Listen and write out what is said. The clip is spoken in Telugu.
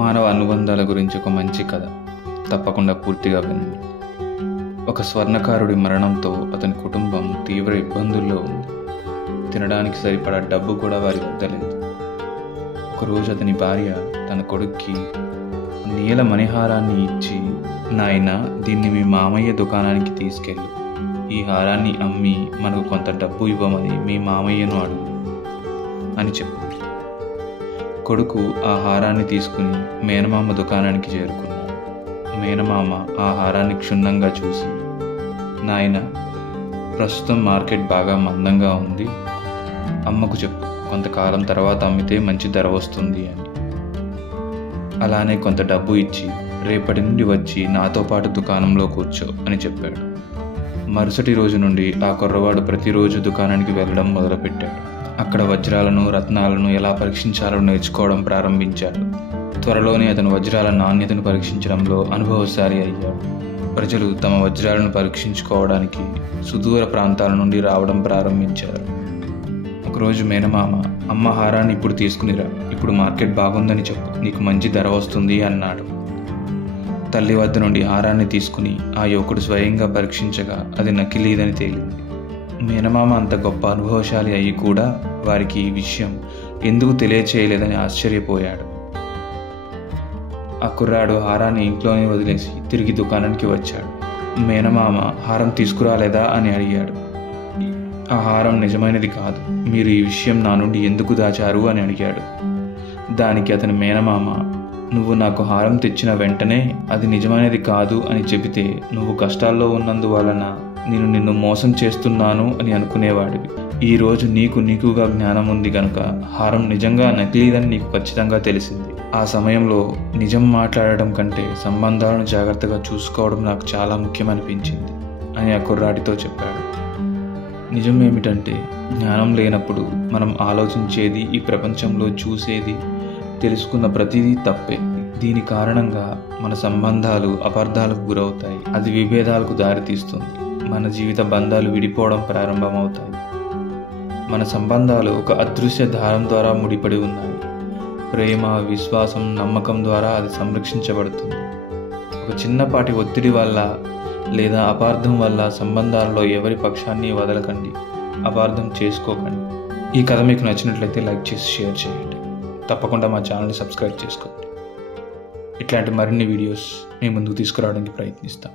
మానవ అనుబంధాల గురించి ఒక మంచి కథ. తప్పకుండా పూర్తిగా వినండి. ఒక స్వర్ణకారుడి మరణంతో అతని కుటుంబం తీవ్ర ఇబ్బందుల్లో ఉంది. తినడానికి సరిపడా డబ్బు కూడా వారి వద్ద లేదు. ఒకరోజు అతని భార్య తన కొడుక్కి నీల మణిహారాన్ని ఇచ్చి, నాయనా, దీన్ని మీ మామయ్య దుకాణానికి తీసుకెళ్ళు. ఈ హారాన్ని అమ్మి మనకు కొంత డబ్బు ఇవ్వమని మీ మామయ్యను అడుగు అని చెప్పింది. కొడుకు ఆ హారాన్ని తీసుకుని మేనమామ దుకాణానికి చేరుకున్నాడు. మేనమామ ఆ హారాన్ని క్షుణ్ణంగా చూసి, నాయన, ప్రస్తుతం మార్కెట్ బాగా మందంగా ఉంది, అమ్మకు చెప్పు, కొంతకాలం తర్వాత అమ్మితే మంచి ధర వస్తుంది అని. అలానే కొంత డబ్బు ఇచ్చి, రేపటి నుండి వచ్చి నాతో పాటు దుకాణంలో కూర్చో అని చెప్పాడు. మరుసటి రోజు నుండి ఆ కుర్రవాడు ప్రతిరోజు దుకాణానికి వెళ్ళడం మొదలుపెట్టాడు. అక్కడ వజ్రాలను, రత్నాలను ఎలా పరీక్షించాలో నేర్చుకోవడం ప్రారంభించాడు. త్వరలోనే అతను వజ్రాల నాణ్యతను పరీక్షించడంలో అనుభవశాలి అయ్యాడు. ప్రజలు తమ వజ్రాలను పరీక్షించుకోవడానికి సుదూర ప్రాంతాల నుండి రావడం ప్రారంభించారు. ఒకరోజు మేనమామ, అమ్మ హారాన్ని ఇప్పుడు తీసుకునిరా, ఇప్పుడు మార్కెట్ బాగుందని చెప్పు, నీకు మంచి ధర వస్తుంది అన్నాడు. తల్లి వద్ద నుండి హారాన్ని తీసుకుని ఆ యువకుడు స్వయంగా పరీక్షించగా అది నకిలీదని తేలింది. మేనమామ అంత గొప్ప అనుభవశాలి అయ్యి కూడా వారికి ఈ విషయం ఎందుకు తెలియచేయలేదని ఆశ్చర్యపోయాడు. ఆ కుర్రాడు హారాన్ని ఇంట్లోనే వదిలేసి తిరిగి దుకాణానికి వచ్చాడు. మేనమామ హారం తీసుకురాలేదా అని అడిగాడు. ఆ హారం నిజమైనది కాదు, మీరు ఈ విషయం నా నుండి ఎందుకు దాచారు అని అడిగాడు. దానికి అతని మేనమామ, నువ్వు నాకు హారం తెచ్చిన వెంటనే అది నిజమైనది కాదు అని చెబితే నువ్వు కష్టాల్లో ఉన్నందువలన నేను నిన్ను మోసం చేస్తున్నాను అని అనుకునేవాడివి. ఈరోజు నీకుగా జ్ఞానం ఉంది కనుక హారం నిజంగా నకిలీదని నీకు ఖచ్చితంగా తెలిసింది. ఆ సమయంలో నిజం మాట్లాడడం కంటే సంబంధాలను జాగ్రత్తగా చూసుకోవడం నాకు చాలా ముఖ్యమనిపించింది అని ఆ కుర్రాడితో చెప్పాడు. నిజం ఏమిటంటే, జ్ఞానం లేనప్పుడు మనం ఆలోచించేది, ఈ ప్రపంచంలో చూసేది, తెలుసుకున్న ప్రతిదీ తప్పే. దీని కారణంగా మన సంబంధాలు అపార్థాలకు గురవుతాయి. అది విభేదాలకు దారితీస్తుంది. మన జీవిత బంధాలు విడిపోవడం ప్రారంభమవుతాయి. మన సంబంధాలు ఒక అదృశ్య దారం ద్వారా ముడిపడి ఉన్నాయి. ప్రేమ, విశ్వాసం, నమ్మకం ద్వారా అది సంరక్షించబడుతుంది. ఒక చిన్నపాటి ఒత్తిడి వల్ల లేదా అపార్థం వల్ల సంబంధాలలో ఎవరి పక్షాన్ని వదలకండి, అపార్థం చేసుకోకండి. ఈ కథ మీకు నచ్చినట్లయితే లైక్ చేసి షేర్ చేయండి. తప్పకుండా మా ఛానల్ని సబ్స్క్రైబ్ చేసుకోండి. ఇట్లాంటి మరిన్ని వీడియోస్ మీ ముందుకు తీసుకురావడానికి ప్రయత్నిస్తాం.